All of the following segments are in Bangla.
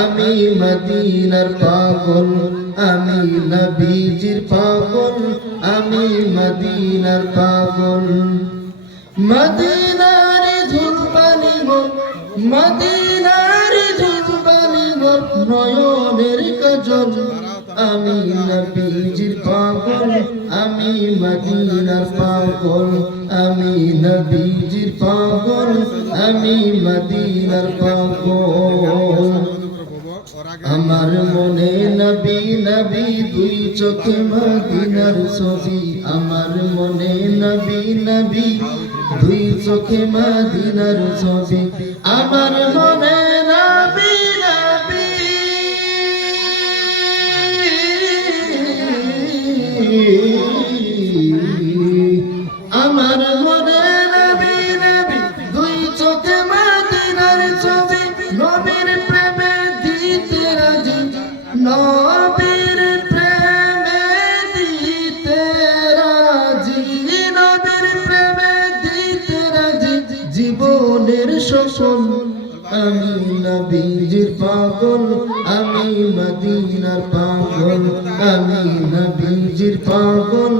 আমি মদিনার পাগল, আমি নবীজির পাগল, আমি মদিনার পাগল। মদিনার ধুলবানি গো, মদিনার ধুলবানি গো, নয়নের কাজল। আমি নবীজির পাগল, আমি মদিনার পাগল, আমি নবীজির পাগল, আমি মদিনার পাগল। আমার মনে নবী নবী দুই চোখে মদিনার ছবি, আমার মনে নবী নবী দুই চোখে মদিনার ছবি, আমার মনে নবী নবী আমার মনে নবী নবী দুই চোখে মদিনার ছবি। নবীর প্রেমে দিতে রাজি, নবীর প্রেমে দিতে রাজি, নবীর প্রেমে দিতে রাজি, জীবনের শোষণ। আমি নবীজির পাগল, আমি মদিনার পাগল, আমি নবীজির পাগল,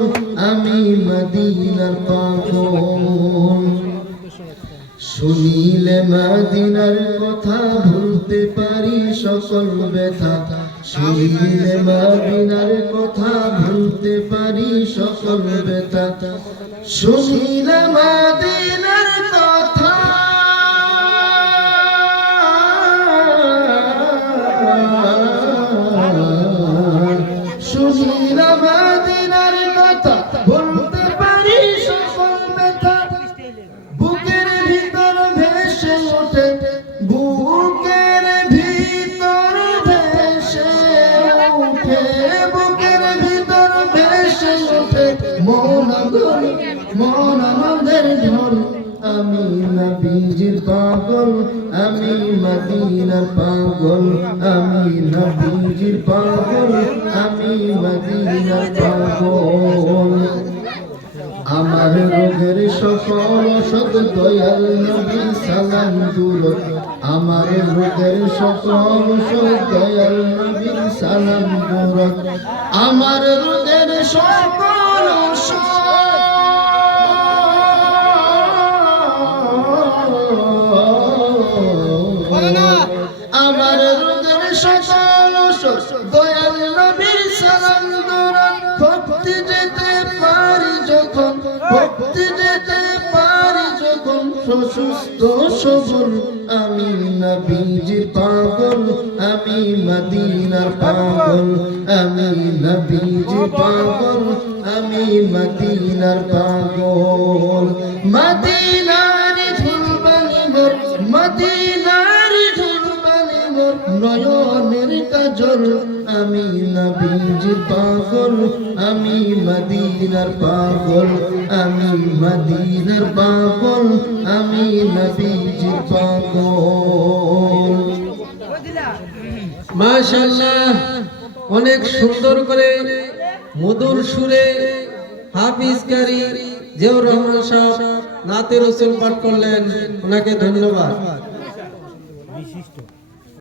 আমি মদিনার পাগল। শুনিলে মদিনার কথা ভুলতে পারি সকল ব্যথা, শুনিলে মদিনার কথা ভুলতে পারি সকল ব্যথা, শুনিলে মদিনার কথা শুনিলে মদিনার কথা ভুলতে পারি সকল ব্যথা। বুকের ভিতর ভেসে ওঠে, বুকের ভিতর ভেসে ওঠে, বুকের ভিতর ভেসে ওঠে মন আনন্দের ঝড়। আমি নবীজির পাগল, আমি মদিনার পাগল, আমি নবীজির পাগল, আমি মদিনার পাগল। আমার রোগের সকল ওষুধ দয়াল নবী সালাম দূরত, আমার রোগের সকল ওষুধ দয়াল নবী সালাম দূরত, আমার রোগের সকল ওষুধ আমার রোগের সকল ওষুধ দয়াল নবীর সালাম দূরত। ভক্তি যেতে পারি যখন, ভক্তি যেতে পারি যখন, সুস্থ সবল। আমি নবীজির পাগল, আমি মদিনার পাগল, আমি নবীজির পাগল, আমি মদিনার পাগল। মদিনার ধুলবানি মোর, মদিনার ধুলবানি মোর, নয়নের কাজল। আমি নবীজির পাগল, আমি মদিনার পাগল, আমি মদিনার পাগল, আমি নবীজির পাগল। মাশাআল্লাহ, অনেক সুন্দর করে মধুর সুরে হাফিজ কারি জিয়াউর রহমান সাহেব নাতে রাসূল পাঠ করলেন, ওনাকে ধন্যবাদ।